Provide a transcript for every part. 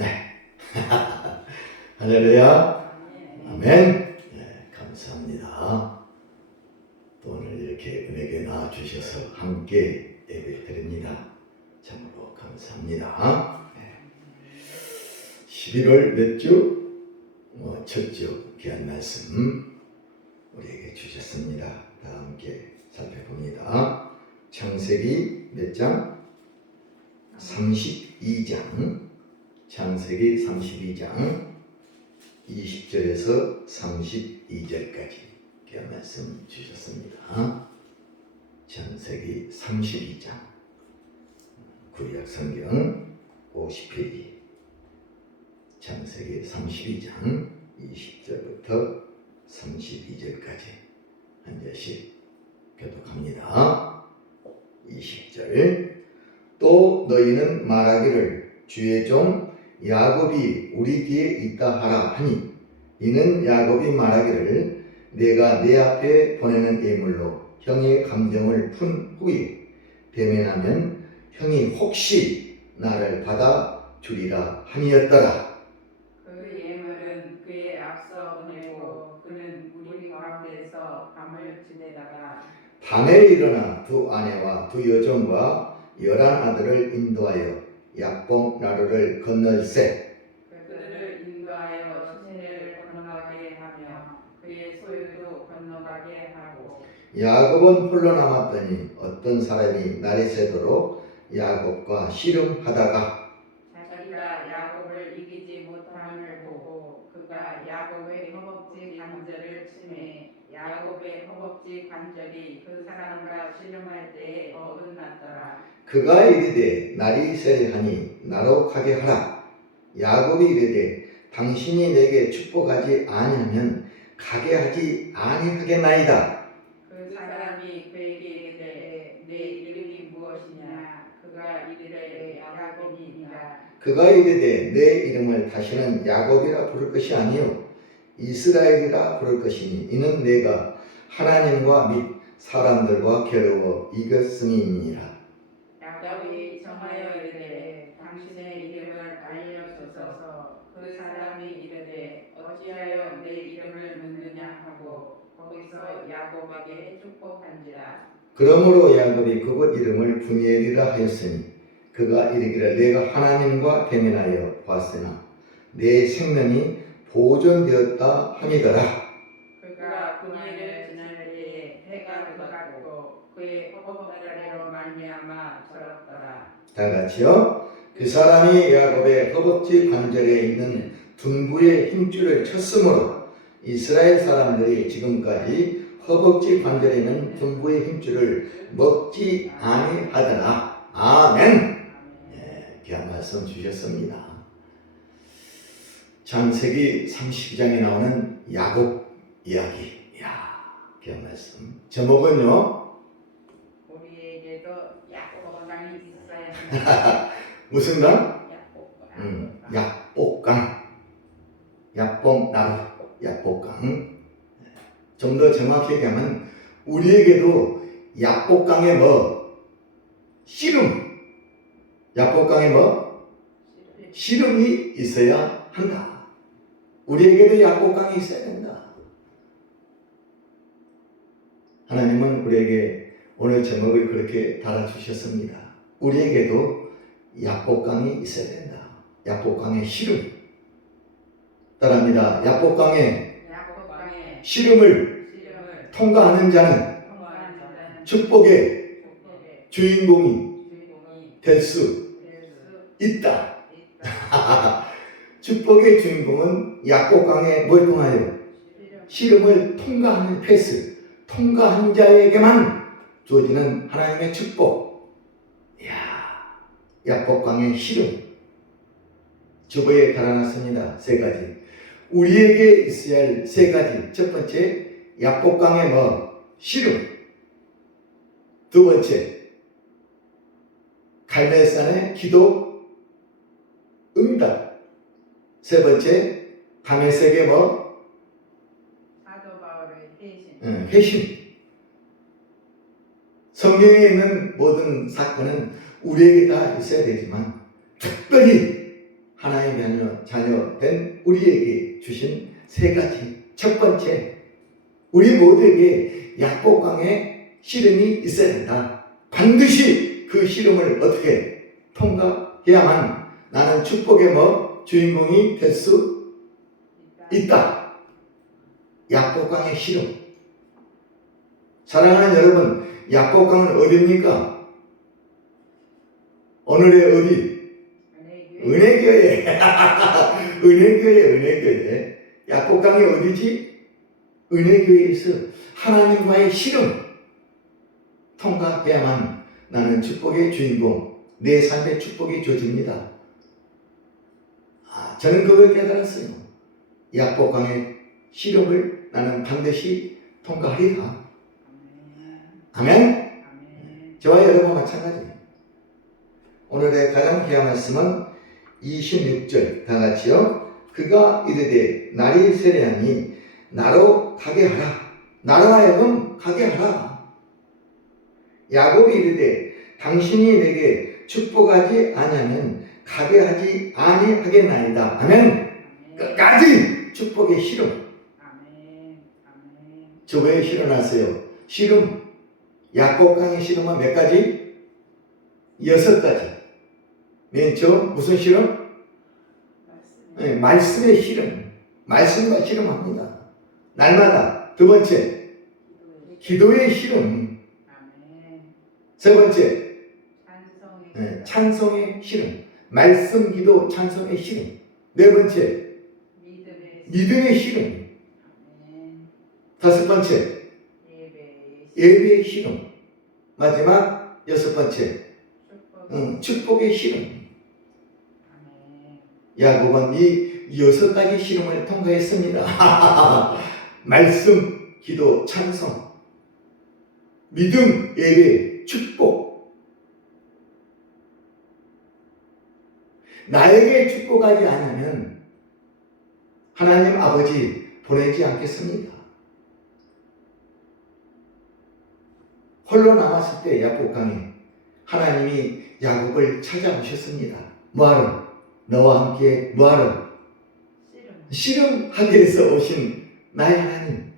네. 할렐루야. 아멘. 네, 감사합니다. 또 오늘 이렇게 은혜에 나와주셔서 함께 예배 드립니다. 참으로 감사합니다. 네. 11월 몇 주? 첫 주 귀한 말씀 우리에게 주셨습니다. 다 함께 살펴봅니다. 창세기 몇 장? 32장. 창세기 32장 20절에서 32절까지 귀한 말씀 주셨습니다. 창세기 32장 구약 성경 50페이지 창세기 32장 20절부터 32절까지 한 절씩 교독합니다. 20절 또 너희는 말하기를 주의 종 야곱이 우리 뒤에 있다 하라 하니 이는 야곱이 말하기를 내가 내 앞에 보내는 예물로 형의 감정을 푼 후에 대면하면 형이 혹시 나를 받아 주리라 함이었더라. 그 예물은 그의 앞서 보내고 그는 우리 가운데서 밤을 지내다가 밤에 일어나 두 아내와 두 여종과 11 아들을 인도하여 약봉 나루를 건널세 그들을 인도하여 시내를 건너가게 하며 그의 소유도 건너가게 하고 야곱은 홀로 남았더니 어떤 사람이 날이 새도록 야곱과 씨름하다가 자기가 야곱을 이기지 못함을 보고 그가 야곱의 허벅지 관절을 치매 야곱의 허벅지 관절이 그 사람과 씨름할 때에 어긋났더라. 그가 이르되 날이 세려하니 나로 가게 하라. 야곱이 이르되 당신이 내게 축복하지 아니하면 가게 하지 아니하겠나이다. 그 사람이 그에게 이르되 내 이름이 무엇이냐. 그가 이르되 야곱이니라. 그가 이르되 내 이름을 다시는 야곱이라 부를 것이 아니요 이스라엘이라 부를 것이니 이는 내가 하나님과 및 사람들과 겨루어 이겼음이니라. 야곱이 정하여 이르되 당신의 이름을 알려주소서. 그 사람이 이르되 어찌하여 내 이름을 묻느냐 하고 거기서 야곱에게 축복한지라. 그러므로 야곱이 그곳 이름을 브니엘이라 하였으니 그가 이르기를 내가 하나님과 대면하여 봤으나 내 생명이 보존되었다 함이더라. 그가 분야를 지날 때에 해가 돋았고 그의 허벅다리로 말미암아 절었더라. 다 같이요. 그 사람이 야곱의 허벅지 관절에 있는 둔부의 힘줄을 쳤으므로 이스라엘 사람들이 지금까지 허벅지 관절에 있는 둔부의 힘줄을 먹지 아니하더라. 아멘. 네, 귀한 말씀 주셨습니다. 창세기 32장에 나오는 야곱 이야기. 이야, 귀한 말씀. 제목은요. 우리에게도 약복강이 있어야 한다. 무슨 강? 약복강. 약복강. 약봉나루. 약복강. 좀 더 정확히 얘기하면 우리에게도 약복강에 씨름. 약복강에 씨름이 있어야 한다. 우리에게도 약복강이 있어야 된다. 하나님은 우리에게 오늘 제목을 그렇게 달아주셨습니다. 우리에게도 약복강이 있어야 된다. 약복강의 씨름. 따라합니다. 약복강의 씨름을 통과하는 자는 축복의 주인공이 될 수 있다. 축복의 주인공은 약복강에 뭘 통하여? 씨름을 통과하는 패스, 통과한 자에게만 주어지는 하나님의 축복. 이야, 약복강의 씨름. 주보에 달아놨습니다. 세 가지. 우리에게 있어야 할 세 가지. 첫 번째, 약복강의 씨름. 두 번째, 갈멜산의 기도 응답. 세 번째, 다메섹의 사도 바울의 회심. 성경에 있는 모든 사건은 우리에게 다 있어야 되지만 특별히 하나의 하나님의 자녀 된 우리에게 주신 세 가지. 첫 번째, 우리 모두에게 약복강의 시름이 있어야 된다. 반드시 그 시름을 어떻게 통과해야만 나는 축복의 주인공이 될 수 있다. 약복강의 시름. 사랑하는 여러분, 약복강은 어디입니까? 오늘의 어디? 은혜교회. 은혜교회. 약복강이 어디지? 은혜교회에서 하나님과의 시름 통과해야만 나는 축복의 주인공, 내 삶의 축복이 주어집니다. 저는 그걸 깨달았어요. 약복강의 시름을 나는 반드시 통과하리라. 아멘. 저와 여러분 마찬가지예요. 오늘의 가장 귀한 말씀은 26절 다 같이요. 그가 이르되 날이 세례하니 나로 가게 하라. 나로 하여금 가게 하라. 야곱이 이르되 당신이 내게 축복하지 아니하면 가게 하지 아니하겠나이다. 아멘. 끝까지 축복의 시름. 저 왜 실현하세요? 시름. 약복강의 시름은 몇 가지? 6가지. 맨 처음 무슨 시름? 네, 말씀의 시름. 말씀과 시름합니다. 날마다. 두 번째, 기도의 시름. 세 번째, 찬송의 시름. 말씀, 기도, 찬송의 시름. 네 번째, 믿음의 시름. 다섯 번째, 예배의 시름. 마지막 6번째, 축복의 시름. 야곱은 이 6가지 시름을 통과했습니다. 말씀, 기도, 찬송, 믿음, 예배, 축복. 나에게 축복하지 않으면 하나님 아버지 보내지 않겠습니다. 홀로 남았을 때 야복강에 하나님이 야곱을 찾아오셨습니다. 뭐하러? 너와 함께 뭐하러? 씨름하기 위해서 오신 나의 하나님.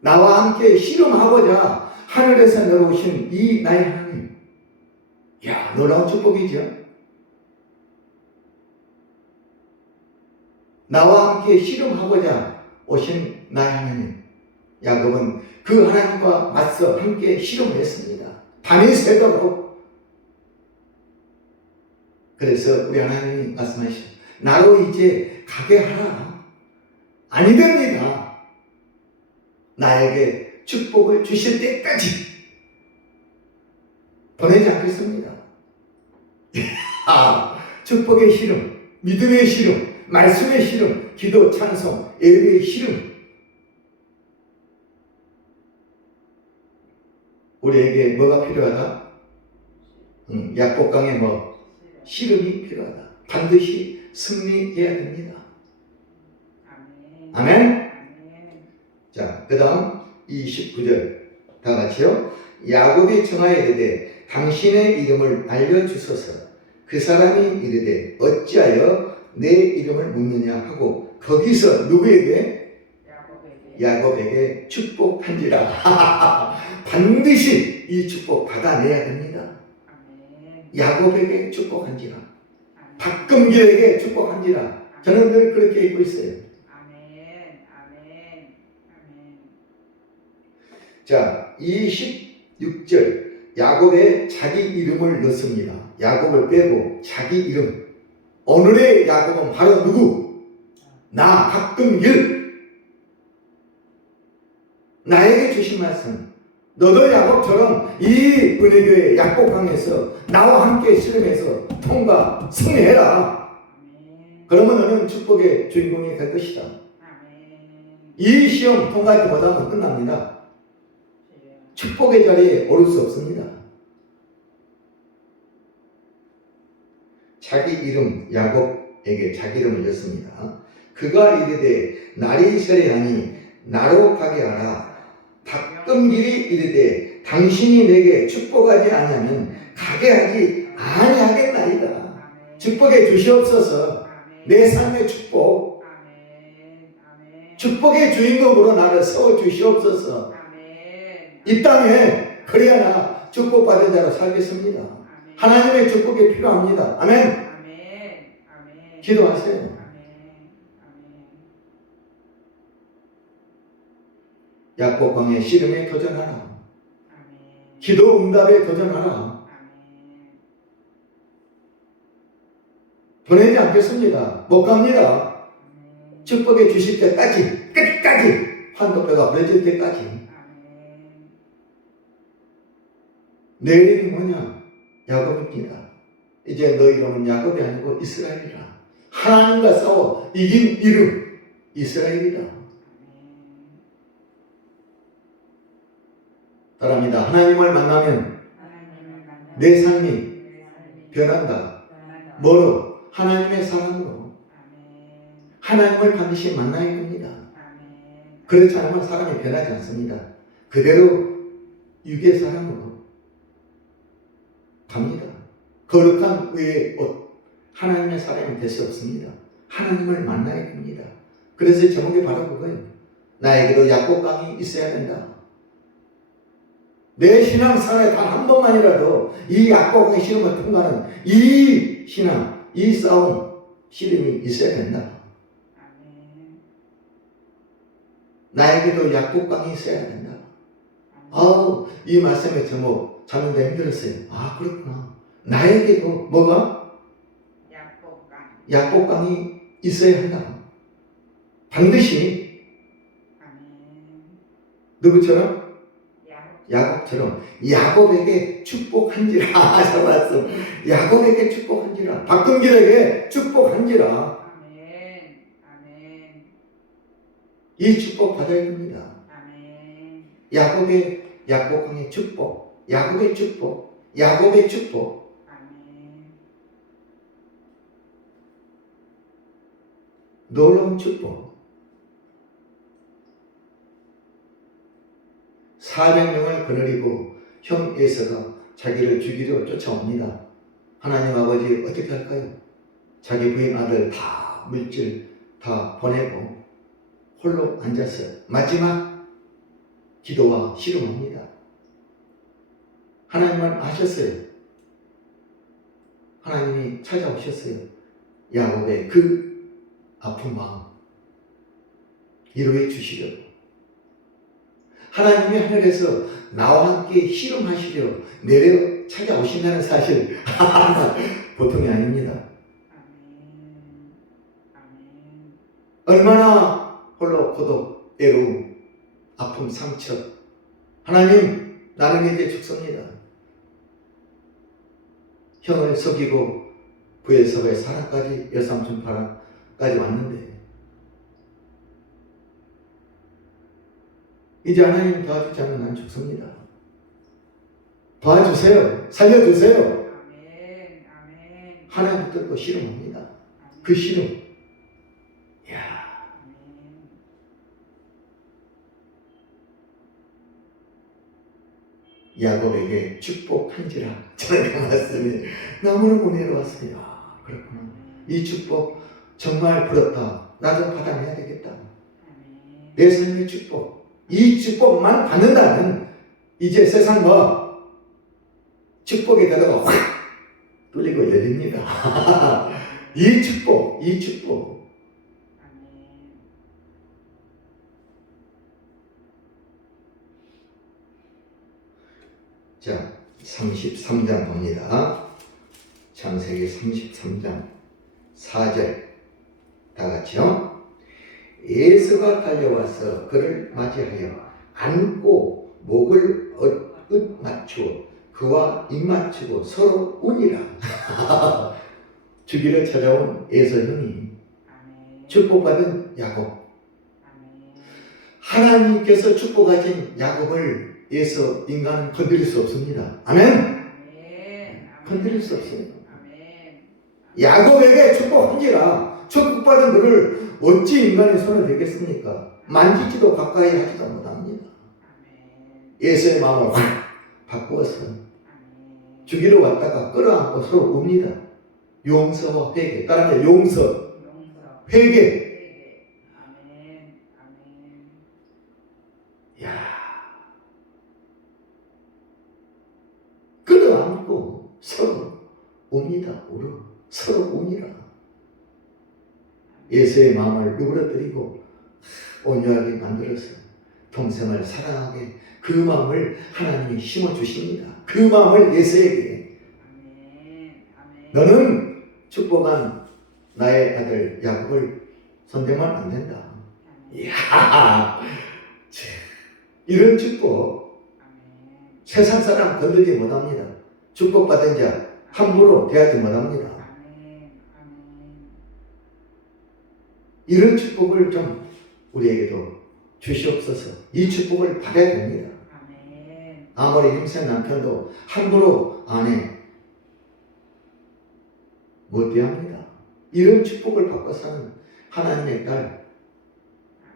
나와 함께 씨름하고자 하늘에서 내려오신 이 나의 하나님. 이야, 놀라운 축복이죠. 나와 함께 씨름하고자 오신 나의 하나님. 야곱은 그 하나님과 맞서 함께 씨름을 했습니다. 밤이 새도록. 그래서 우리 하나님이 말씀하시죠. 나로 이제 가게 하라. 아니 됩니다. 나에게 축복을 주실 때까지 보내지 않겠습니다. 축복의 시름, 믿음의 시름, 말씀의 시름, 기도, 찬송, 예배의 시름. 우리에게 뭐가 필요하다? 약복강에 시름이 필요하다. 반드시 승리해야 됩니다. 아멘. 자, 그 다음 29절 다 같이요. 야곱이 청하여 이르되 당신의 이름을 알려주소서. 그 사람이 이르되 어찌하여 내 이름을 묻느냐 하고 거기서 누구에게? 야곱에게 축복한지라. 반드시 이 축복 받아내야 됩니다. 야곱에게 축복한지라. 박금길에게 축복한지라. 저는 늘 그렇게 읽고 있어요. 자, 26절 야곱의 자기 이름을 넣습니다. 야곱을 빼고 자기 이름. 오늘의 야곱은 바로 누구? 나 박금길. 나에게 주신 말씀. 너도 야곱처럼 이 은혜교회 약복강에서 나와 함께 씨름해서 통과 승리해라. 그러면 너는 축복의 주인공이 될 것이다. 이 시험 통과하지 못하면 끝납니다. 축복의 자리에 오를 수 없습니다. 자기 이름 야곱에게 자기 이름을 였습니다. 그가 이르되 날이 세례하니 나로 가게 하라. 박금길이 이르되 당신이 내게 축복하지 않으면 가게 하지 아니하겠나이다. 축복해 주시옵소서. 내 삶의 축복, 아멘. 아멘. 축복의 주인공으로 나를 세워주시옵소서. 아멘. 이 땅에 그래야 나 축복받은 자로 살겠습니다. 아멘. 하나님의 축복이 필요합니다. 아멘. 아멘. 아멘. 기도하세요. 아멘. 아멘. 약복강의 씨름에 도전하라. 아멘. 기도 응답에 도전하라. 아멘. 보내지 않겠습니다. 못 갑니다. 아멘. 축복해 주실 때까지, 끝까지, 환도뼈가 부러질 때까지. 아멘. 내 이름이 뭐냐? 야곱입니다. 이제 너 이름은 야곱이 아니고 이스라엘이라. 하나님과 싸워 이긴 이름 이스라엘이다. 따라합니다. 하나님을 만나면 하나님을 만나 내 삶이 내 삶이 변한다. 변한다. 뭐로? 하나님의 사랑으로. 아멘. 하나님을 반드시 만나야 됩니다. 아멘. 그렇지 않으면 사람이 변하지 않습니다. 그대로 육의 사랑으로 갑니다. 거룩한 의의 옷, 하나님의 사람이 될 수 없습니다. 하나님을 만나야 됩니다. 그래서 제목이 바로 그거예요. 나에게도 약복강이 있어야 된다. 내 신앙생활에 단 한 번만이라도 이 약복강의 시름을 통과하는 이 신앙, 이 싸움, 시름이 있어야 된다. 아멘. 나에게도 약복강이 있어야 된다. 이 말씀의 제목 찾는데 힘들었어요. 그렇구나. 나에게도 뭐가? 약복강. 약복강이 있어야 한다. 반드시 아멘. 누구처럼? 야곱. 야곱처럼 야곱에게 축복한지라. 저 말씀. 야곱에게 축복한지라. 박근길에게 축복한지라. 아멘. 아멘. 이 축복 받아야 됩니다. 아멘. 야곱의 약복강의 축복. 야곱의 축복. 야곱의 축복. 아멘. 놀라운 축복. 400명을 거느리고 형 에서가 자기를 죽이려 쫓아옵니다. 하나님 아버지 어떻게 할까요? 자기 부인 아들 다 물질 다 보내고 홀로 앉아서 마지막 기도와 씨름합니다. 하나님을 아셨어요. 하나님이 찾아오셨어요. 야곱의 그 아픈 마음 위로해 주시려고. 하나님이 하늘에서 나와 함께 씨름하시려 내려 찾아오신다는 사실 보통이 아닙니다. 아멘. 아멘. 얼마나 홀로 고독, 외로움, 아픔, 상처. 하나님, 나는 이제 죽습니다. 형을 속이고 부에서의 사랑까지 여삼촌 파랑까지 왔는데 이제 하나님 도와주지 않으면 난 죽습니다. 도와주세요. 살려주세요. 아멘. 아멘. 하나님 붙들고 씨름합니다. 아멘. 그 씨름. 이야. 아멘. 야곱에게 축복한지라. 저는 그 말씀이 너무너무 은혜로웠습니다. 그렇구나. 이 축복 정말 부럽다. 나도 받아내야 되겠다. 아멘. 내 삶의 축복. 이 축복만 받는다면 이제 세상 축복의 대도가 확 뚫리고 열립니다. 이 축복. 아멘. 자, 33장 봅니다. 창세기 33장 4절 다 같이요. 에서가 달려와서 그를 맞이하여 안고 목을 얻 맞추어 그와 입 맞추고 서로 우니라. 주기를 찾아온 에서 형이 아멘. 축복받은 야곱. 아멘. 하나님께서 축복하신 야곱을 에서 인간은 건드릴 수 없습니다. 아멘. 아멘. 건드릴 수 없어요. 아멘. 야곱에게 축복한지라. 축복받은 그를 어찌 인간의 손을 대겠습니까? 만지지도 가까이 하지도 못합니다. 아멘. 에서의 마음을 확 바꾸어서 아멘. 주기로 왔다가 끌어안고 서로 웁니다. 용서와 회개. 따라하면 용서, 회개. 회개. 아멘. 아멘. 야, 끌어안고 서로 옵니다. 울어. 서로 우니라. 예수의 마음을 누그러뜨리고 온유하게 만들어서 동생을 사랑하게 그 마음을 하나님이 심어주십니다. 그 마음을 예수에게. 아멘. 아멘. 너는 축복한 나의 아들 야곱을 손대면 안 된다. 아멘. 이야, 이런 축복 아멘. 세상 사람 건들지 못합니다. 축복받은 자 함부로 대하지 못합니다. 아멘. 아멘. 이런 축복을 좀 우리에게도 주시옵소서. 이 축복을 받아야 됩니다. 아멘. 아무리 힘센 남편도 함부로 아내 못 대합니다. 이런 축복을 받고 사는 하나님의 딸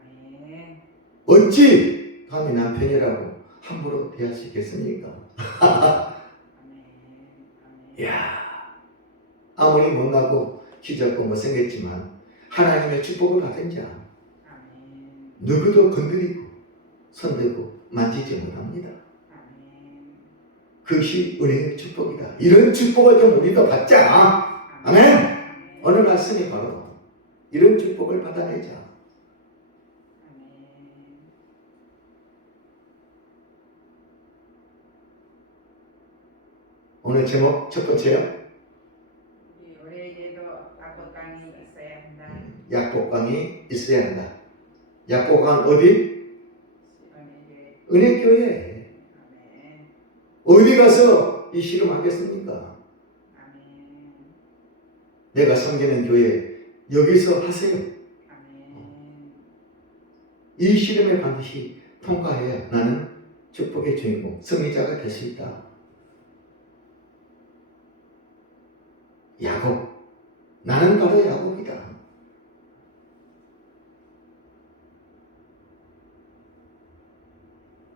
아멘. 어찌 감히 남편이라고 함부로 대할 수 있겠습니까? 아멘. 아멘. 이야, 아무리 못나고 키작고 못생겼지만 하나님의 축복을 받은 자 아멘. 누구도 건드리고 손대고 만지지 못합니다. 아멘. 그것이 은혜의 축복이다. 이런 축복을 좀 우리도 받자. 아멘. 오늘 말씀이 바로 이런 축복을 받아내자. 아멘. 오늘 제목 첫 번째요. 우리에게도 약복강이 있어야 한다. 약복강이 있어야 한다. 약복강 어디? 은혜교회. 은혜교회. 아멘. 어디 가서 이 실험하겠습니까? 아멘. 내가 섬기는 교회 여기서 하세요. 아멘. 이 시름에 반드시 통과해야 나는 축복의 주인공, 승리자가 될 수 있다. 야곱, 나는 바로 야곱이다.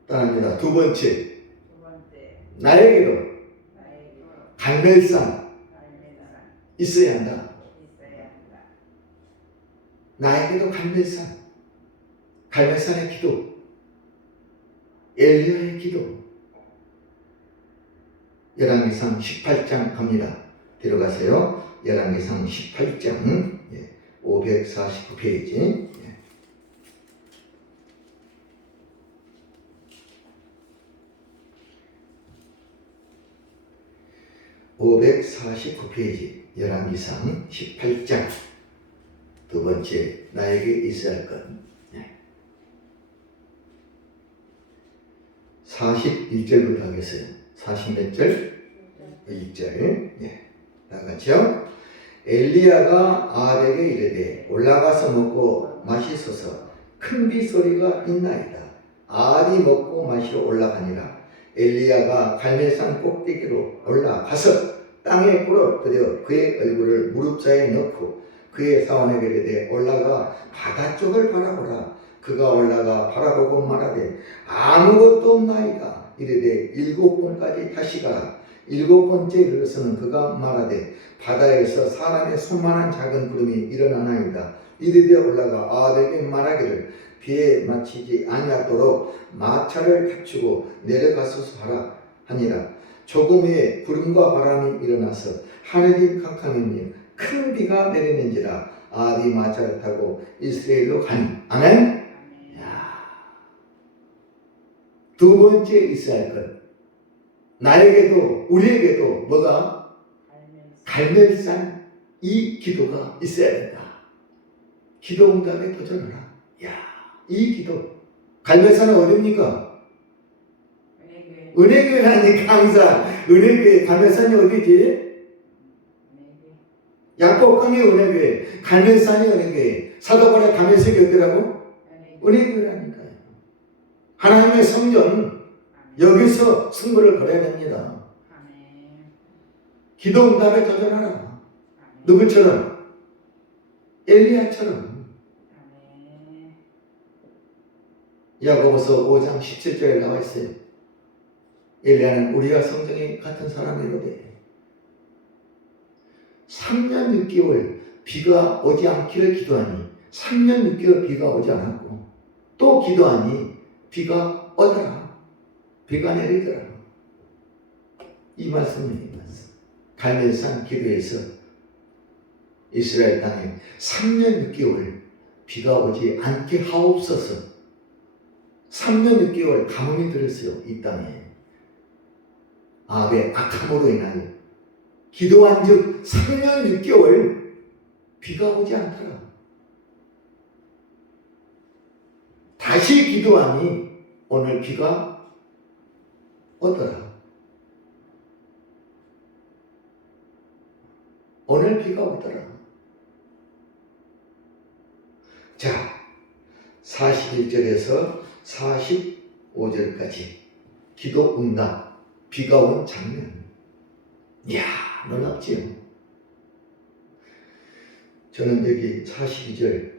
따라합니다. 두 번째, 두 번째, 나에게도 나에게도 갈멜산 갈매산 있어야 한다. 있어야 한다. 나에게도 갈멜산의 기도, 엘리야의 기도. 열왕기상 18장 갑니다. 들어가세요. 열왕기상 18장 549페이지. 549페이지 열왕기상 18장 두 번째 나에게 있어야 할 것. 41절부터 하겠어요. 40몇 절? 1절. 다 같이요. 엘리야가 아합에게 이르되 올라가서 먹고 마시소서. 큰 비 소리가 있나이다. 아합이 먹고 마시러 올라가니라. 엘리야가 갈멜산 꼭대기로 올라가서 땅에 꿇어뜨려 그의 얼굴을 무릎 사이에 넣고 그의 사원에게 이르되 올라가 바다 쪽을 바라보라. 그가 올라가 바라보고 말하되 아무것도 없나이다. 이르되 7번까지 다시 가라. 7번째 이르러서는 그가 말하되 바다에서 사람의 손만한 작은 구름이 일어나나이다. 이르되 올라가 아합에게 말하기를 비에 맞히지 아니하도록 마차를 갖추고 내려가소서 하라 하니라. 조금 후에 구름과 바람이 일어나서 하늘이 캄캄해며 큰 비가 내리는지라. 아합이 마차를 타고 이스라엘로 가니. 아멘. 두 번째 있어야 할 것. 나에게도 우리에게도 뭐가? 갈멜산 이 기도가 있어야 된다. 기도 응답에 도전하라. 이 기도. 갈멜산은 어디입니까? 은혜교회. 은혜교회라니까 항상 은혜교회. 갈멜산이 어디지? 은혜교회. 약복강이 은혜교회, 갈멜산이 은혜교회. 사도바울의 다메섹이 어디라고? 은혜교회라니까요. 하나님의 성전 여기서 승부를 걸어야 됩니다. 아멘. 기도 응답에 도전하라. 아멘. 누구처럼? 엘리야처럼. 아멘. 야고보서 5장 17절에 나와 있어요. 엘리야는 우리와 성정이 같은 사람이로되 3년 6개월 비가 오지 않기를 기도하니 3년 6개월 비가 오지 않았고 또 기도하니 비가 오더라. 비가 내리더라. 이 말씀이 갈멜산 기도에서 이스라엘 땅에 3년 6개월 비가 오지 않게 하옵소서. 3년 6개월 가뭄이 들었어요. 이 땅에. 아합의 악함으로 인하여 기도한 즉 3년 6개월 비가 오지 않더라. 다시 기도하니 오늘 비가 오더라. 오늘 비가 오더라. 자, 41절에서 45절까지 기도 응답, 비가 온 장면. 이야, 놀랍지요? 저는 여기 42절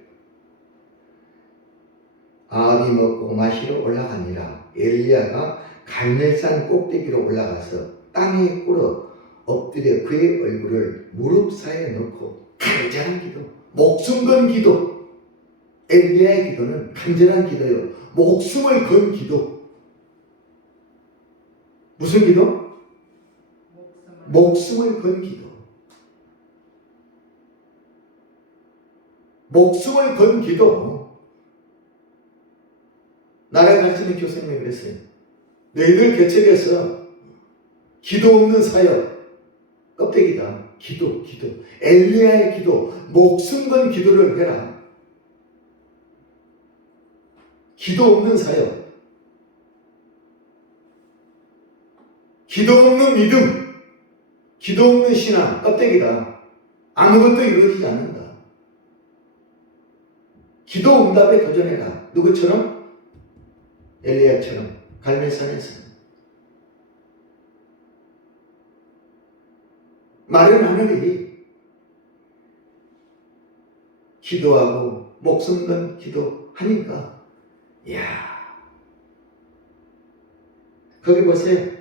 아합이 먹고 마시러 올라가니라. 엘리야가 갈멜산 꼭대기로 올라가서 땅에 꿇어 엎드려 그의 얼굴을 무릎 사이에 넣고 간절한 기도, 목숨 건 기도. 엘리야의 기도는 간절한 기도요. 목숨을 건 기도. 무슨 기도? 목숨을 건 기도. 목숨을 건 기도. 나라에 가르치는 교수님이 그랬어요. 너희들 개척에서 기도 없는 사역 껍데기다. 기도. 엘리야의 기도, 목숨 건 기도를 해라. 기도 없는 사역, 기도 없는 믿음, 기도 없는 신앙 껍데기다. 아무것도 이루어지지 않는다. 기도 응답에 도전해라. 누구처럼? 엘리야처럼 갈멜산에서. 마른 하늘이 기도하고 목숨 건 기도하니까 이야, 거기 보세요.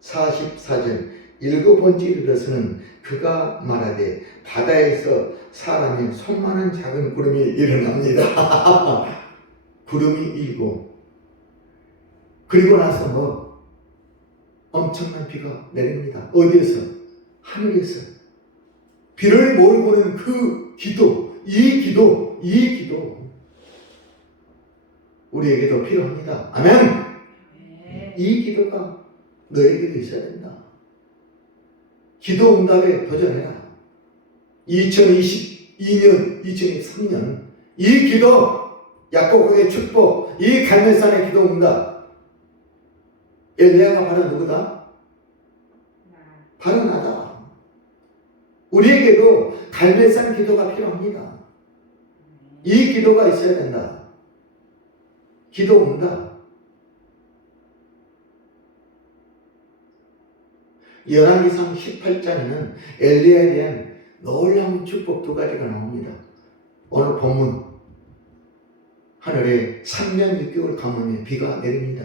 44절 일곱 번째 이르러서는 그가 말하되 바다에서 사람의 손만한 작은 구름이 일어납니다. 구름이 일고 그리고 나서 뭐 엄청난 비가 내립니다. 어디에서? 하늘에서. 비를 몰고는 그 기도, 이 기도 우리에게도 필요합니다. 아멘. 이 기도가 너에게도 있어야 된다. 기도 응답에 도전해라. 2022년, 2023년 이 기도, 야곱의 축복, 이 갈멜산의 기도 응답. 엘리야가 바로 누구다? 바로 나다. 우리에게도 갈멜산 기도가 필요합니다. 이 기도가 있어야 된다. 기도 응답. 열왕기상 18장에는 엘리야에 대한 놀라운 축복 두 가지가 나옵니다. 오늘 본문 하늘에 3년 6개월 가뭄에 비가 내립니다.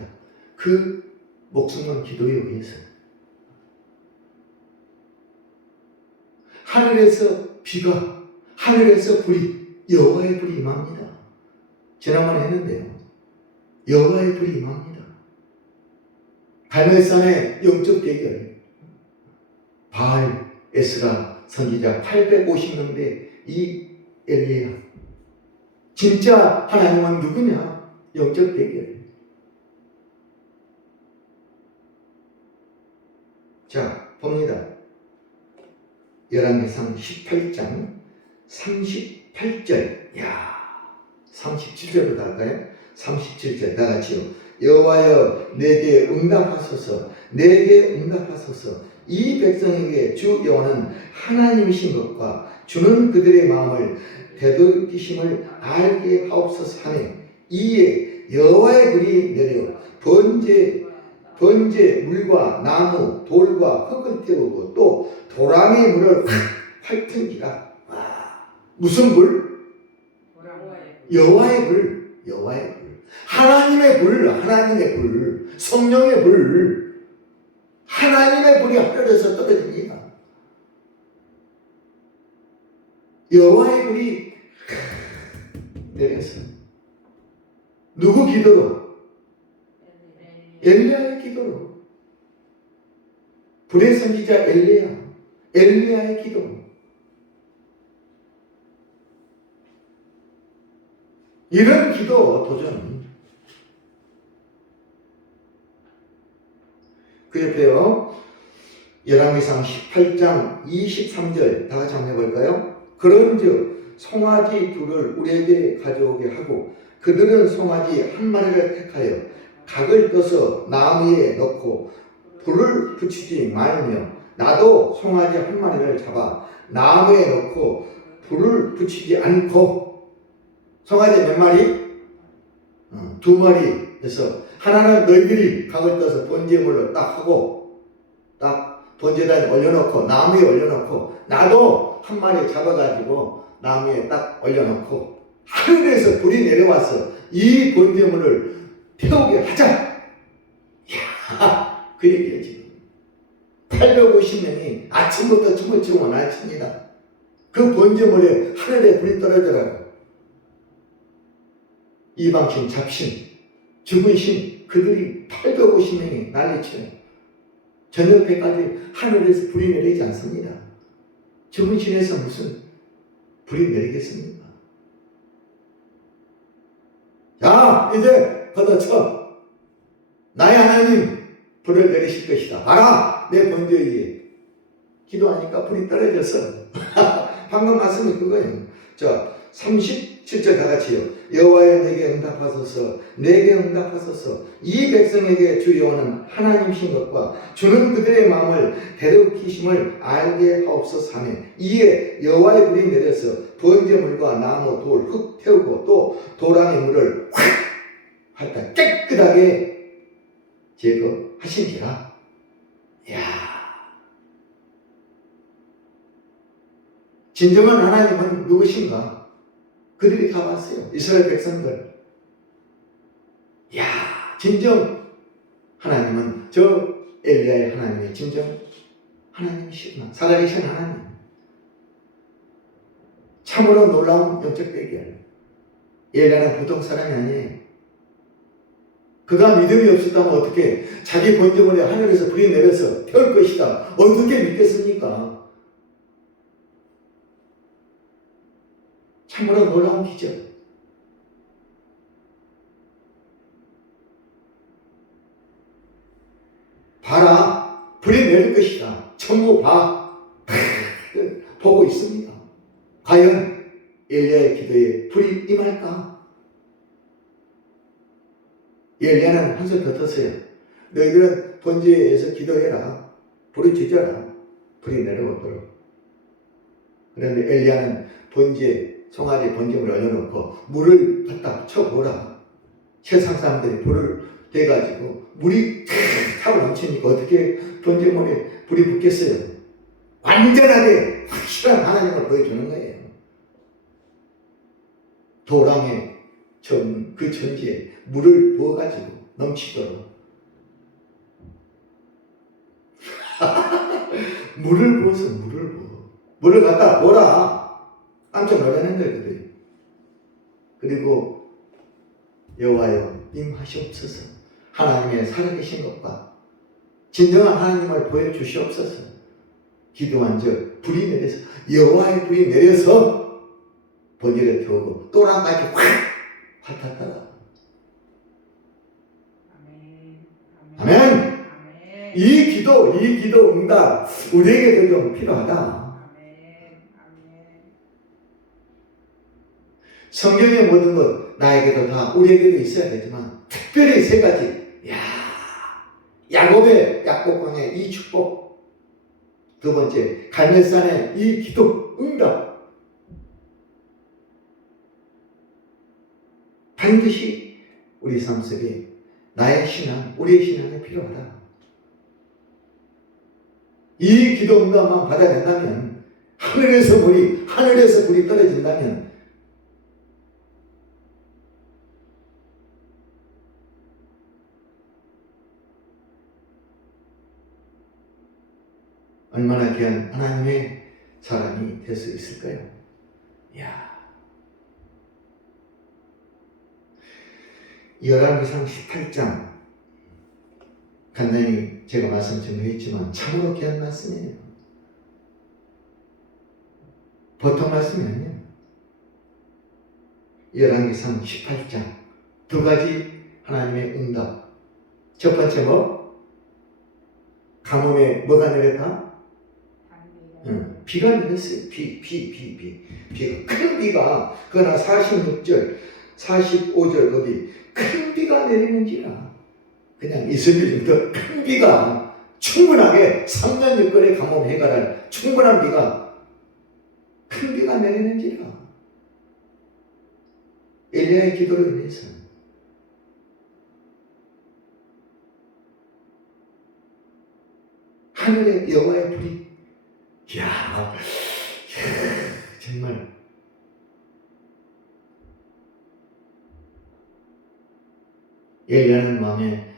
그 목숨과 기도에 의해서 하늘에서 비가, 하늘에서 불이, 여호와의 불이 임합니다. 지난번에 했는데요. 여호와의 불이 임합니다. 갈멜산의 영적 대결, 바알, 에스라 선지자 850명대 이 엘리야. 진짜 하나님은 누구냐? 영적 대결. 자, 봅니다. 열왕기상 18장 38절. 야, 37절로 갈까요? 37절 다 같이요. 여호와여 내게 응답하소서. 내게 응답하소서. 이 백성에게 주 여호와는 하나님이신 것과 주는 그들의 마음을 되돌이키심을 알게 하옵소서 하네. 이에 여호와의 불이 내려 번제 물과 나무 돌과 흙을 태우고 또 도랑의 물을 확 핥은지라. 무슨 불? 여호와의 불. 여호와의 불. 하나님의 불. 하나님의 불. 성령의 불. 하나님의 불이 하늘에서 떨어집니다. 여호와의 불이 내려서 누구 기도로? 엘리야의 기도로. 불의 선지자 엘리야의 기도. 이런 기도 도전. 그 옆에요. 열왕기상 18장 23절 다 같이 한번 해볼까요? 그런즉 송아지 둘을 우리에게 가져오게 하고 그들은 송아지 한 마리를 택하여 각을 떠서 나무에 넣고 불을 붙이지 말며 나도 송아지 한 마리를 잡아 나무에 넣고 불을 붙이지 않고 송아지 몇 마리? 두 마리에서 하나는 너희들이 각을 떠서 번제물로 딱 하고 딱 번제단에 올려놓고 나무에 올려놓고 나도 한 마리 잡아가지고 나무에 딱 올려놓고 하늘에서 불이 내려와서 이 번제물을 태우게 하자. 이야, 그 얘기예요 지금. 850명이 아침부터 춤을 추고 나칩니다. 그 번제물에 하늘에 불이 떨어져라고. 이방신, 잡신, 죽은 신 그들이 850명이 난리쳐요. 저녁 때까지 하늘에서 불이 내리지 않습니다. 죽은 신에서 무슨 불이 내리겠습니까? 자, 이제 걷어쳐. 나의 하나님 불을 내리실 것이다. 봐라, 내 번제 위에. 기도하니까 불이 떨어져서. 방금 말씀이 그거예요. 자, 37절 다 같이요. 여호와여 내게 응답하소서, 내게 응답하소서. 이 백성에게 주 여호와는 하나님이신 것과 주는 그들의 마음을 대륙히심을 알게 하옵소서 하며 이에 여호와의 불이 내려서 번제물과 나무, 돌, 흙 태우고 또 도랑의 물을 확 핥아 깨끗하게 제거하신지라. 이야, 진정한 하나님은 누구신가? 그들이 다 봤어요. 이스라엘 백성들. 이야, 진정 하나님은 저 엘리야의 하나님의 진정 하나님이시구나. 살아계신 하나님. 참으로 놀라운 영적 대결. 엘리야는 보통 사람이 아니에요. 그가 믿음이 없었다면 어떻게 자기 번제물에 하늘에서 불이 내려서 태울 것이다. 어떻게 믿겠습니까? 참으로 놀라운 기적. 봐라, 불이 내릴 것이다. 전부 봐. 보고 있습니다. 과연 엘리야의 기도에 불이 임할까? 엘리야는 한 손 더 떴어요. 너희들은 번제에서 기도해라. 불이 지져라. 불이 내려오도록. 그런데 엘리야는 번제, 송아지 번제물을 올려놓고 물을 갖다 쳐보라. 세상 사람들이 불을 대가지고 물이 타고 넘치니까 어떻게 번제물에 불이 붙겠어요? 완전하게 확실한 하나님을 보여주는 거예요. 도랑에 그 전지에 물을 부어가지고 넘치도록. 물을 부어서 물을 부어. 물을 갖다 보라. 깜짝 놀라는 거예요, 그들이. 그리고 여호와여 임하시옵소서. 하나님의 살아계신 것과 진정한 하나님을 보여주시옵소서. 기도한 즉 불이 내려서 여호와의 불이 내려서 번제를 태우고 또랑까지 확 핥았다. 아멘. 이 기도 응답 우리에게도 좀 필요하다. 성경의 모든 것 나에게도 다 우리에게도 있어야 되지만 특별히 세 가지. 야곱의 약복강의 이 축복. 두 번째 갈멜산의 이 기도 응답. 반드시 우리 삶 속에 나의 신앙, 우리의 신앙이 필요하다. 이 기도 응답만 받아낸다면 하늘에서 불이 떨어진다면 얼마나 귀한 하나님의 사람이 될 수 있을까요? 야, 열왕기상 18장 간단히 제가 말씀 정리했지만 참으로 귀한 말씀이에요. 보통 말씀이 아니에요. 열왕기상 18장 두 가지 하나님의 응답. 첫 번째 뭐? 가뭄에 뭐가 내렸다? 비가 내렸어요. 비가 큰 비가 그러나 46절 45절 어디 큰 비가 내리는지라. 그냥 이스라엘도 큰 비가 충분하게 3년 6개월의 가뭄 해결할 충분한 비가 큰 비가 내리는지라. 엘리야의 기도를 위해서 하늘에 여호와의 불이 이야 정말 엘리야는 마음에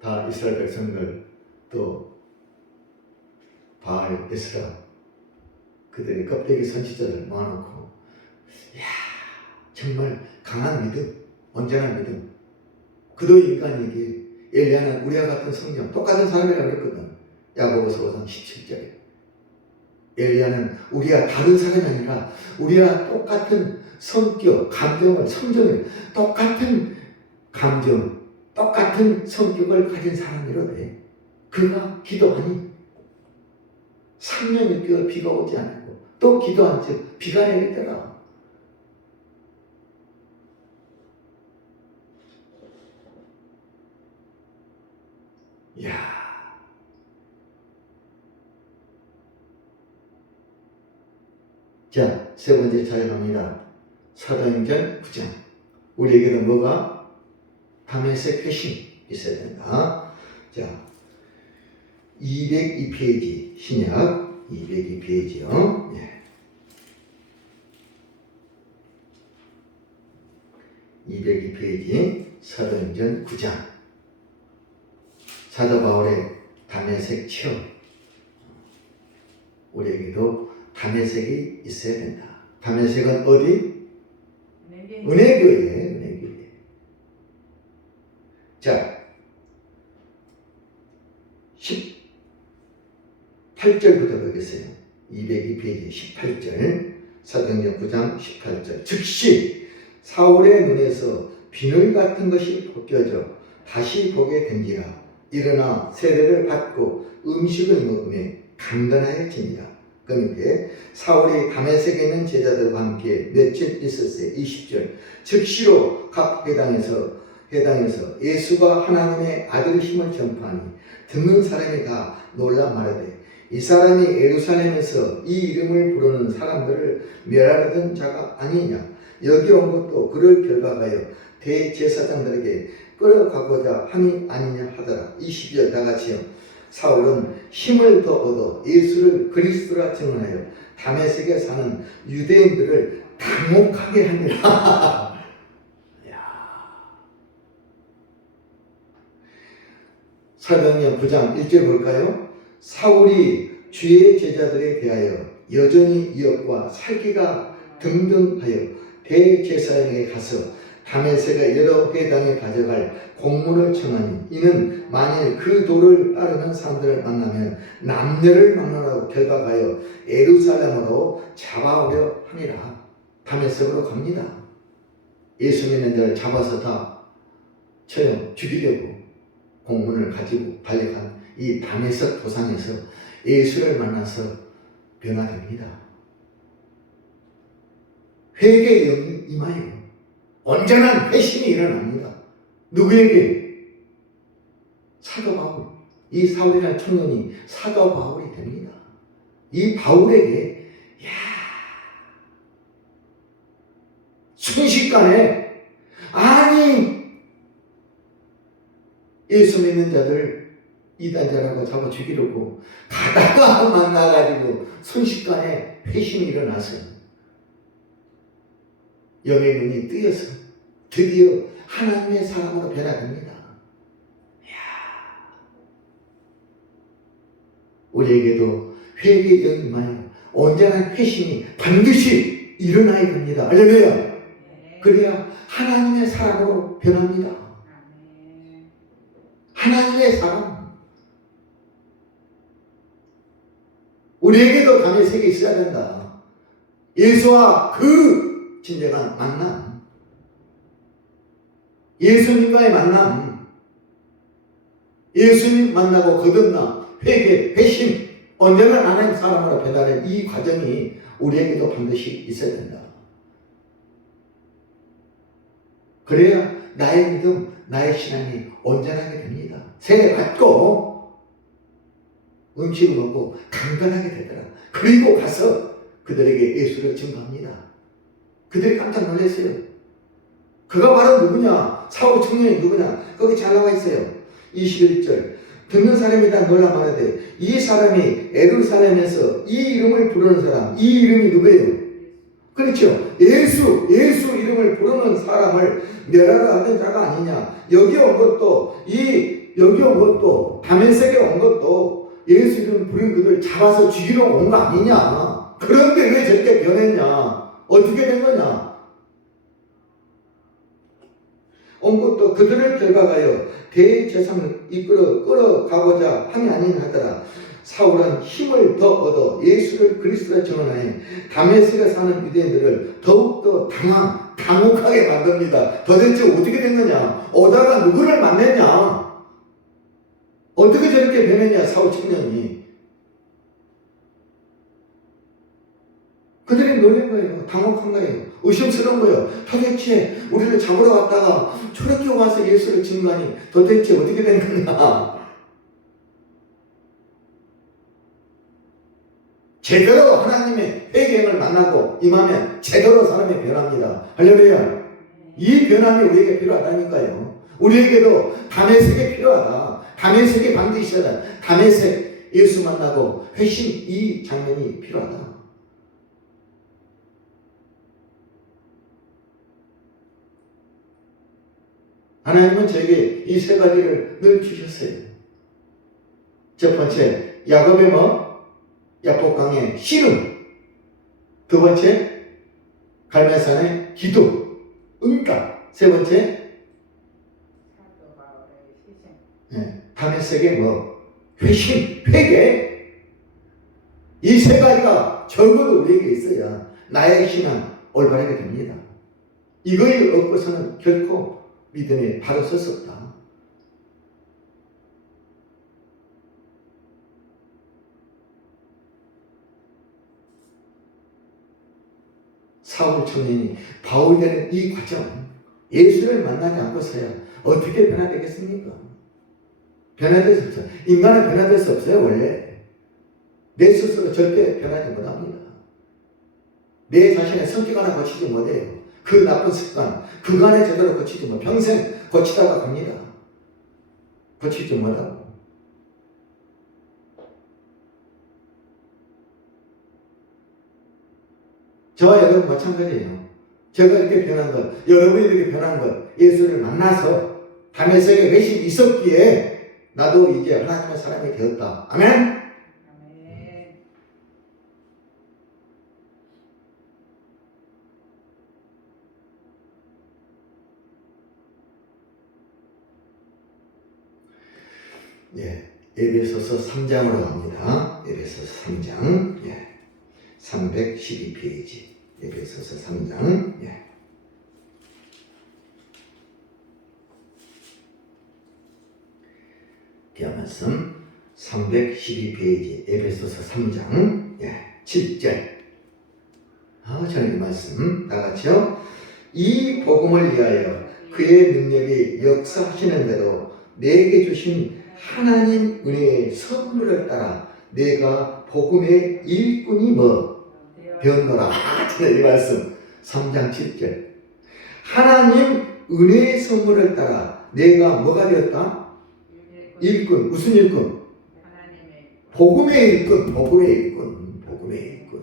다 이스라엘 백성들 또 바알, 에스라 그들의 껍데기 선지자들 모아놓고 이야 정말 강한 믿음, 온전한 믿음. 그도 인간이기에 엘리야는 우리와 같은 성령 똑같은 사람이라고 했거든. 야고보서 5장 17절에 엘리야는 우리와 다른 사람이 아니라 우리와 똑같은 성격, 감정을, 성정을 똑같은 감정, 똑같은 성격을 가진 사람이로돼. 그가 기도하니 3년 6개월 비가 오지 않고 또 기도한 즉 비가 내리더라. 이야. 자, 세 번째 찾아갑니다. 사도행전 9장. 우리에게는 뭐가? 다메섹 회심 있어야 된다. 자, 202페이지 신약 202페이지요. 예. 202페이지 사도행전 9장. 사도 바울의 다메섹 체험. 우리에게도 다메섹이 있어야 된다. 다메섹은 어디? 은혜교회. 자, 18절부터 보겠어요. 202페이지 18절. 사도행전 9장 18절. 즉시 사울의 눈에서 비늘 같은 것이 벗겨져 다시 보게 된지라. 일어나 세례를 받고 음식을 먹으며 강건하여지니라. 그런데 사울이 다메섹에 있는 제자들과 함께 며칠 있었어요. 20절. 즉시로 각 회당에서 예수가 하나님의 아들이심을 전파하니 듣는 사람이 다 놀라 말하되 이 사람이 예루살렘에서 이 이름을 부르는 사람들을 멸하려던 자가 아니냐. 여기 온 것도 그를 결박하여 대제사장들에게 끌어가고자 함이 아니냐 하더라. 20절 다같이요. 사울은 힘을 더 얻어 예수를 그리스도라 증언하여 다메섹에 사는 유대인들을 당혹하게 합니다. 사도행전 9장 1절 볼까요? 사울이 주의 제자들에 대하여 여전히 위협과 살기가 등등하여 대제사장에게 가서 다메섹의 여러 회당에 가져갈 공문을 청하니 이는 만일 그 도를 따르는 사람들을 만나면 남녀를 막론하고 결박하여 예루살렘으로 잡아오려 함이라. 다메섹으로 갑니다. 예수 믿는 자를 잡아서 다 처형 죽이려고 공문을 가지고 달려간 이 다메섹 도상에서 예수를 만나서 변화됩니다. 회개의 영이 임하여 온전한 회심이 일어납니다. 누구에게? 사도 바울. 이 사울이라는 청년이 사도 바울이 됩니다. 이 바울에게 순식간에 아니 예수 믿는 자들 이단자라고 잡아 죽이려고 가다가 만나가지고 순식간에 회심이 일어나서 영의 눈이 뜨여서 드디어 하나님의 사람으로 변화됩니다. 우리에게도 회개의 영이 임하여 온전한 회심이 반드시 일어나야 됩니다. 할렐루야. 네. 그래야 하나님의 사람으로 변합니다. 아멘. 하나님의 사람. 우리에게도 담의 색이 있어야 된다. 예수와 그 진정한 만남. 예수님과의 만남. 예수님 만나고 거듭나 회개, 회심, 언제나 하나님 사람으로 변하는 이 과정이 우리에게도 반드시 있어야 된다. 그래야 나의 믿음, 나의 신앙이 온전하게 됩니다. 세례 받고 음식을 먹고 강건하게 되더라. 그리고 가서 그들에게 예수를 증거합니다. 그들이 깜짝 놀랐어요. 그가 바로 누구냐? 사울 청년이 누구냐? 거기 잘 나와 있어요. 21절. 듣는 사람이 다 놀라 말하되 이 사람이 예루살렘에서 이 이름을 부르는 사람, 이 이름이 누구예요? 그렇죠. 예수 이름을 부르는 사람을 멸하라 하던 자가 아니냐. 여기 온 것도 다메섹에 온 것도 예수 이름 부른 그들 잡아서 죽이러 온 거 아니냐. 그런데 왜 저렇게 변했냐? 어떻게 된 거냐? 온 것도 그들을 결박하여 대제사장을 끌어가고자 함이 아닌 하더라. 사울은 힘을 더 얻어 예수를 그리스도라 증언하여 다메섹에 사는 유대인들을 더욱더 당혹하게 만듭니다. 도대체 어떻게 된 거냐? 오다가 누구를 만났냐? 어떻게 저렇게 변했냐? 사울 청년이. 그들이 놀란 거예요. 당혹한 거예요. 의심스러운 거예요. 도대체 우리를 잡으러 갔다가 저렇게 와서 예수를 증거하니 도대체 어떻게 된 거냐? 제대로 하나님의 회개를 만나고 임하면 제대로 사람이 변합니다. 할렐루야. 이 변함이 우리에게 필요하다니까요. 우리에게도 다메섹이 필요하다. 다메섹이 반드시 있어야 돼. 다메섹 예수 만나고 회심 이 장면이 필요하다. 하나님은 저에게 이 세 가지를 늘 주셨어요. 첫 번째, 야곱의 야복강의 씨름. 두 번째, 갈멜산의 기도, 응답. 세 번째, 사도 바울의 희생. 다메섹의 회심, 회개. 이 세 가지가 적어도 우리에게 있어야 나의 신앙 올바르게 됩니다. 이걸 얻고서는 결코 믿음에 바로 설 수 없다. 사울 청년이 바울이 되는 이 과정, 예수를 만나지 않고서야 어떻게 변화되겠습니까? 변화될 수 없어요. 인간은 변화될 수 없어요, 원래. 내 스스로 절대 변하지 못합니다. 내 자신의 성격 하나 고치지 못해요. 그 나쁜 습관, 그간에 제대로 고치지 못, 평생 고치다가 갑니다. 고치지 못하고. 저와 여러분 마찬가지예요. 제가 이렇게 변한 것, 여러분이 이렇게 변한 것, 예수를 만나서 다메섹에 회심이 있었기에 나도 이제 하나님의 사람이 되었다. 아멘? 아멘. 에베소서 3장으로 갑니다. 에베소서 3장. 312페이지. 에베소서 3장. 기하 말씀 312페이지. 에베소서 3장. 7절. 저는 이 말씀 다 같이요. 이 복음을 위하여 그의 능력이 역사하시는 대로 내게 주신 하나님 은혜의 선물을 따라 내가 복음의 일꾼이 되었노라. 이 말씀 3장 7절. 하나님 은혜의 선물을 따라 내가 뭐가 되었다? 일꾼. 무슨 일꾼? 복음의 일꾼. 복음의 일꾼. 복음의 일꾼.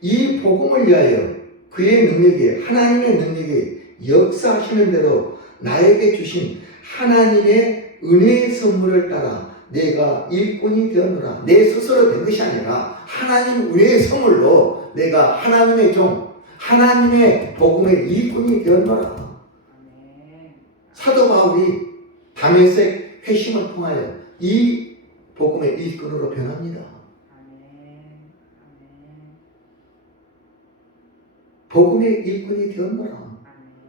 이 복음을 위하여 그의 능력이, 하나님의 능력이 역사하시는 대로 나에게 주신 하나님의 은혜의 선물을 따라 내가 일꾼이 되었노라. 내 스스로 된 것이 아니라 하나님 은혜의 선물로 내가 하나님의 종, 하나님의 복음의 일꾼이 되었노라. 아멘. 사도 바울이 다메섹 회심을 통하여 이 복음의 일꾼으로 변합니다. 아멘. 아멘. 복음의 일꾼이 되었노라. 아멘.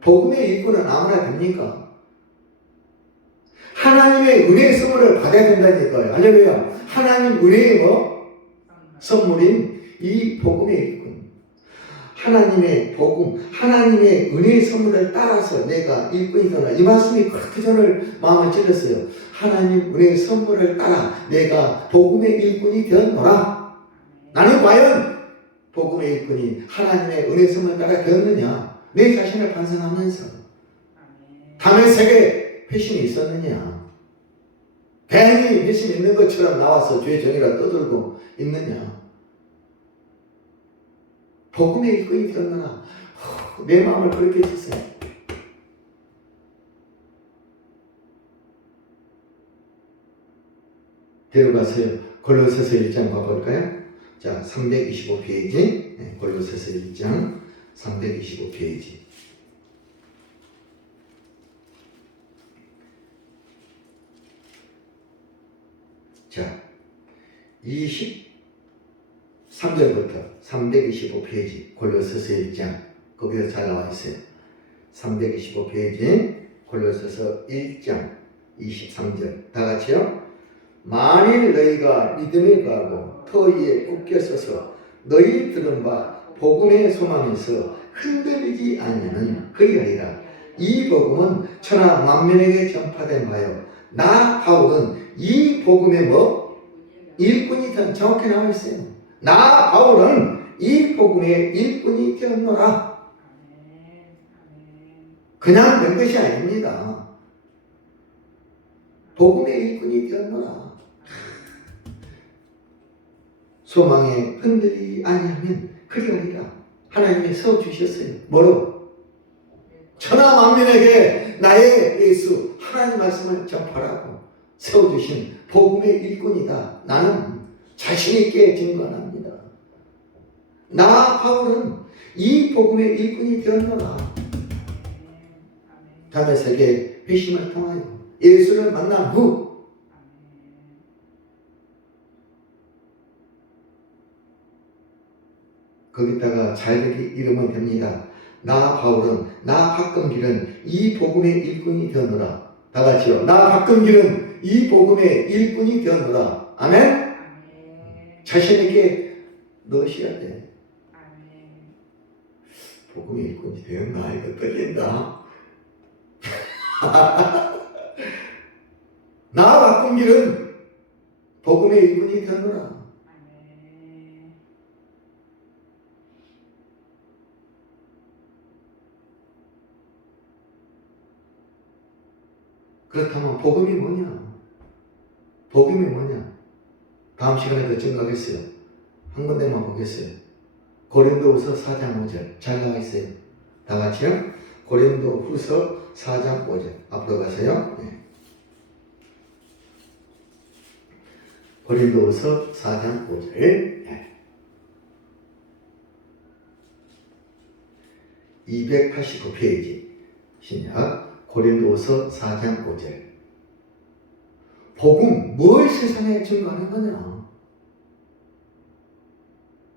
복음의 일꾼은 아무나 됩니까? 하나님의 은혜의 선물을 받아야 된다니까요. 할렐루야. 하나님 은혜의 선물인 이 복음의 일꾼. 하나님의 복음, 하나님의 은혜의 선물을 따라서 내가 일꾼이 되나. 이 말씀이 그렇게 저를 마음을 찔렀어요. 하나님 은혜의 선물을 따라 내가 복음의 일꾼이 되었노라. 나는 과연 복음의 일꾼이 하나님의 은혜의 선물을 따라 되었느냐. 내 자신을 반성하면서 다메섹에 회심이 있었느냐? 괜히 회심 있는 것처럼 나와서 죄 정이라 떠들고 있느냐? 복음의 일꾼이 되었느냐? 내 마음을 그렇게 해주세요. 데려가세요. 골로새서 1장 봐볼까요? 자, 325페이지. 골로새서 1장 325페이지. 자, 23절부터 325페이지 골로새서 1장 거기서 잘 나와 있어요. 325페이지 골로새서 1장 23절 다 같이요. 만일 너희가 믿음에 가고 터위에 굳게서서 너희 들은 바 복음의 소망에서 흔들리지 않으면 그리하리라. 이 복음은 천하 만민에게 전파된 바요. 나 바울은 이 복음의 일꾼이 된 정확히 나와 있어요. 나 바울은 이 복음의 일꾼이 되었노라. 그냥 된 것이 아닙니다. 복음의 일꾼이 되었노라. 소망에 흔들리지 아니하면 그리하리라. 하나님이 세워주셨어요. 뭐로? 천하 만민에게 나의 예수 하나님 말씀을 전파라고 세워주신 복음의 일꾼이다. 나는 자신있게 증거합니다. 나 바울은 이 복음의 일꾼이 되었노라. 다메섹의 회심을 통하여 예수를 만난 후 거기다가 잘되게 이름을 댑니다. 나 바울은, 나 박금길은 이 복음의 일꾼이 되었노라. 다 같이요. 나 박금길은 이 복음의 일꾼이 되었노라. 아멘? 자신에게 넣으셔야 돼. 복음의 일꾼이 되었나? 이거 떨린다. 나 박금길은 복음의 일꾼이 되었노라. 그렇다면 복음이 뭐냐? 복음이 뭐냐? 다음 시간에 더 증거하겠어요. 한 군데만 보겠어요. 고린도후서 4장 5절 잘 나와 있어요. 다 같이요. 고린도후서 4장 5절 앞으로 가세요. 네. 고린도후서 4장 5절 네. 289페이지 신약 고린도후서 4장 5절 복음 뭘 세상에 증거하는 거냐?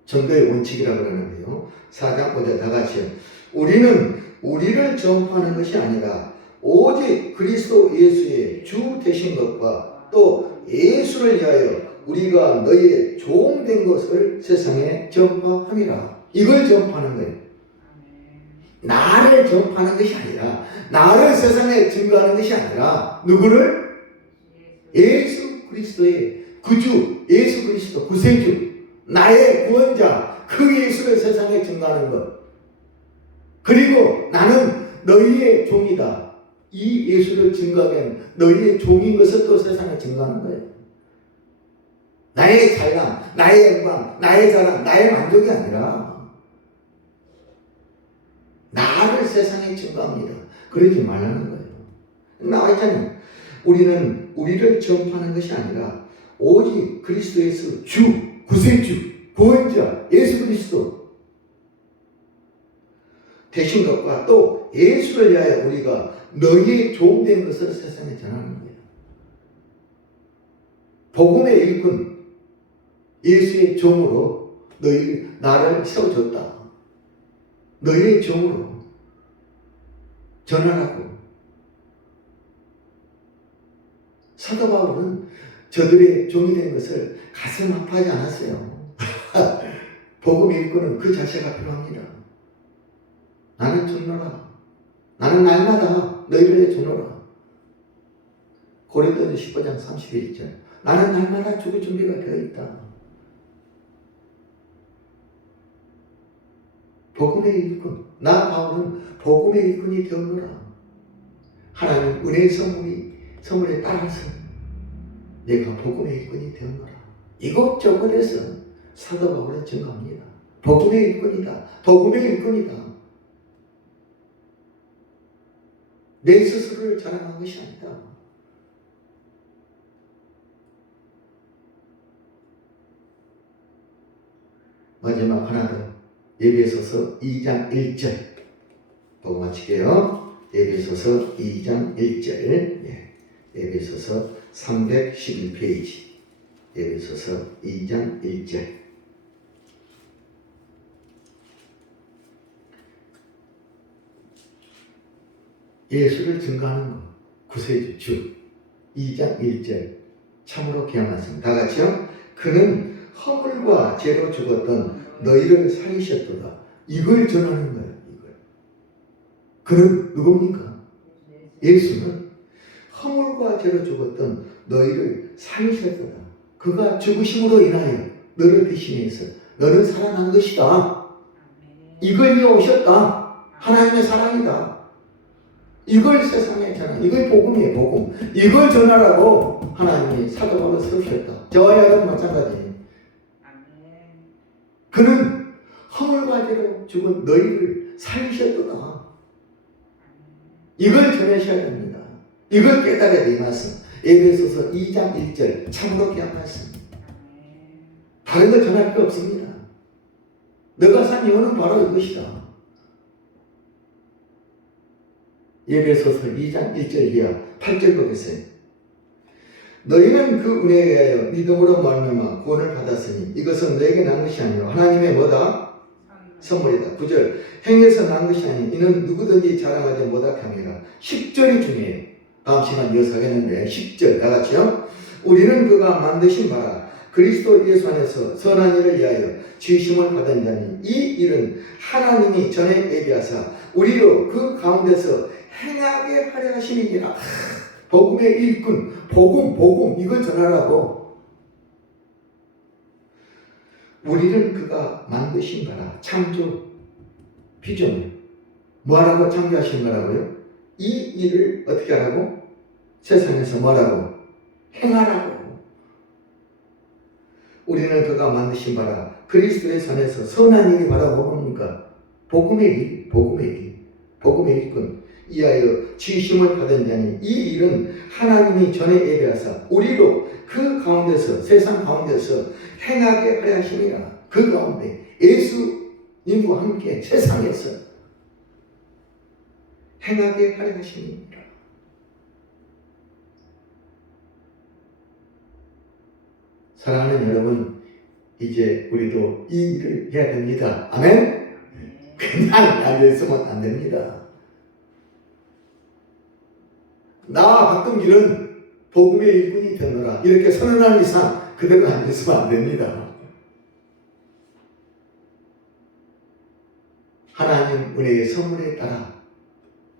전도의 원칙이라고 그러는데요. 4장 5절 다 같이요. 우리는 우리를 전파하는 것이 아니라 오직 그리스도 예수의 주 되신 것과 또 예수를 위하여 우리가 너희의 종 된 것을 세상에 전파함이라. 이걸 전파하는 거예요. 나를 전파하는 것이 아니라 나를 세상에 증거하는 것이 아니라 누구를? 예수 그리스도의 구주, 예수 그리스도 구세주, 나의 구원자 그 예수를 세상에 증거하는 것. 그리고 나는 너희의 종이다. 이 예수를 증거하면 너희의 종인 것을 또 세상에 증거하는 거예요. 나의 찬양, 나의 영광, 나의 자랑, 나의 만족이 아니라 나를 세상에 증거합니다. 그러지 말라는 거예요. 나와 있잖아요. 우리는 우리는 우리를 전파하는 것이 아니라 오직 그리스도 예수 주, 구세주, 구원자 예수 그리스도 되신 것과 또 예수를 위하여 우리가 너희의 종된 것을 세상에 전하는 거예요. 복음의 일꾼 예수의 종으로 나를 세워줬다. 너희의 종으로 전하라고. 사도 바울은 저들의 종이 된 것을 가슴 아파하지 않았어요. 복음 일꾼은 그 자체가 필요합니다. 나는 죽노라. 나는 날마다 너희를 죽노라. 고린도서 15장 31절. 나는 날마다 죽을 준비가 되어 있다. 복음의 일꾼. 나 바울은 복음의 일꾼이 되었노라. 하나님 은혜의 선물에 따라서 내가 복음의 일꾼이 되었노라. 이것저것에서 사도 바울은 증거합니다. 복음의 일꾼이다. 복음의 일꾼이다. 내 스스로를 자랑한 것이 아니다. 마지막 하나 더. 에베소서 2장 1절 보고 마칠게요. 에베소서 2장 1절. 에베소서 311페이지. 에베소서 2장 1절. 예수를 증거하는 것. 구세주 주. 2장 1절. 참으로 귀한 말씀. 다 같이요. 그는 허물과 죄로 죽었던 너희를 살리셨도다. 이걸 전하는 거예요. 이걸. 그는 누굽니까? 예수는 허물과 죄로 죽었던 너희를 살리셨도다. 그가 죽으심으로 인하여 너를 대신해서 너는 살아난 것이다. 이걸 위해 오셨다. 하나님의 사랑이다. 이걸 세상에 전하. 이걸 복음이에요. 복음. 이걸 전하라고 하나님이 사도 바울을 세우셨다. 저와 여러분 마찬가지예요. 그는 허물과 죄로 죽은 너희를 살리셨도다. 이걸 전하셔야 됩니다. 이걸 깨달아야 돼. 이 말씀. 에베소서 2장 1절 참으로 귀한 말씀. 다른 걸 전할 필요 없습니다. 너가 산 이유는 바로 이것이다. 에베소서 2장 1절 이하 8절 보겠어요. 너희는 그 은혜에 의하여 믿음으로 말미암아 구원을 받았으니 이것은 너에게 난 것이 아니요 하나님의 뭐다? 선물이다. 9절 행해서 난 것이 아니 이는 누구든지 자랑하지 못하게 함이라. 10절이 중요해요. 다음 시간 이어서 하겠는데 10절 다 같이요. 우리는 그가 만드신 바라 그리스도 예수 안에서 선한 일을 위하여 지으심을 받은 자니 이 일은 하나님이 전에 예비하사 우리로 그 가운데서 행하게 하려 하심이니라. 복음의 일꾼, 복음 이걸 전하라고. 우리는 그가 만드신 거라. 창조, 피조물. 뭐하라고 창조하신 거라고요? 이 일을 어떻게 하라고? 세상에서 뭐라고? 행하라고. 우리는 그가 만드신 바라 그리스도의 선에서 선한 일이 바라 뭡니까? 복음의 일, 복음의 일꾼. 이하여 지으심을 받은 자니 이 일은 하나님이 전에 예배하사 우리로 그 가운데서 세상 가운데서 행하게 하려 하심이라. 그 가운데 예수님과 함께 세상에서 행하게 하려 하심이라. 사랑하는 여러분, 이제 우리도 이 일을 해야 됩니다. 아멘? 그냥 알려있으면 안 됩니다. 나와 박동길은 복음의 일꾼이 되노라 이렇게 선언한 이상 그대로 앉아있으면 안 됩니다. 하나님 은혜의 선물에 따라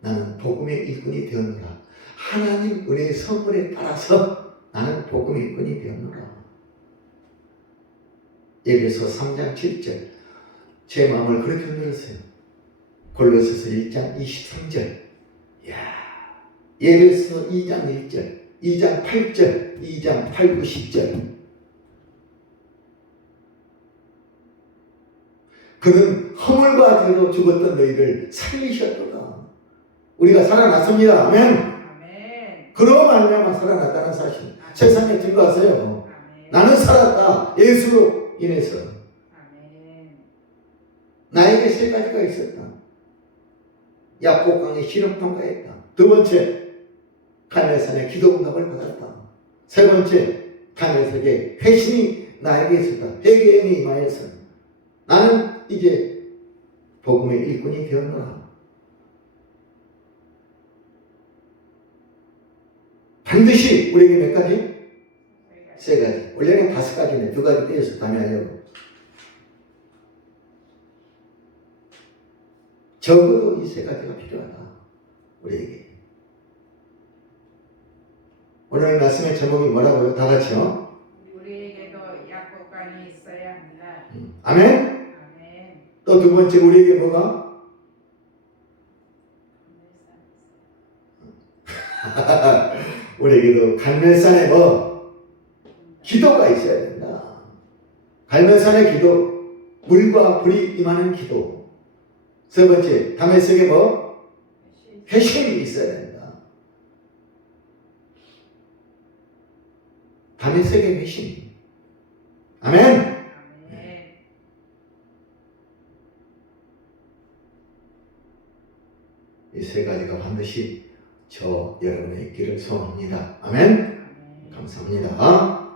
나는 복음의 일꾼이 되었노라. 하나님 은혜의 선물에 따라서 나는 복음의 일꾼이 되었노라. 에베소 3장 7절 제 마음을 그렇게 흔들었어요. 골로새서 1장 23절 에베소 2장 1절 2장 8절 2장 8, 9, 10절 그는 허물과 죄로 죽었던 너희를 살리셨도다. 우리가 살아났습니다. 아멘. 그로 말미암아 살아났다는 사실 세상에 증거하세요. 아멘. 나는 살았다. 예수로 인해서. 아멘. 나에게 세 가지가 있었다. 야복강에 신음 통과했다. 두 번째, 갈멜산에 기도 응답을 받았다. 세 번째, 갈멜산에 회심이 나에게 있었다. 회개에 임하여서 나는 이제 복음의 일꾼이 되었노라. 반드시 우리에게 몇 가지? 세 가지. 원래는 5가지네. 2가지 떼어서 담양하려고. 적어도 이 세 가지가 필요하다. 우리에게. 오늘 말씀의 제목이 뭐라고요? 다 같이요. 우리에게도 약복강이 있어야 합니다. 아멘? 아멘. 또 두 번째, 우리에게 뭐가? 우리에게도 갈멜산에 뭐? 기도가 있어야 된다. 갈멜산의 기도, 물과 불이 임하는 기도. 세 번째, 다메섹에 뭐? 회심이 있어야 된다. 다메섹의 회심. 아멘. 아멘. 이 세 가지가 반드시 저 여러분의 있기를 소원합니다. 아멘. 아멘. 감사합니다.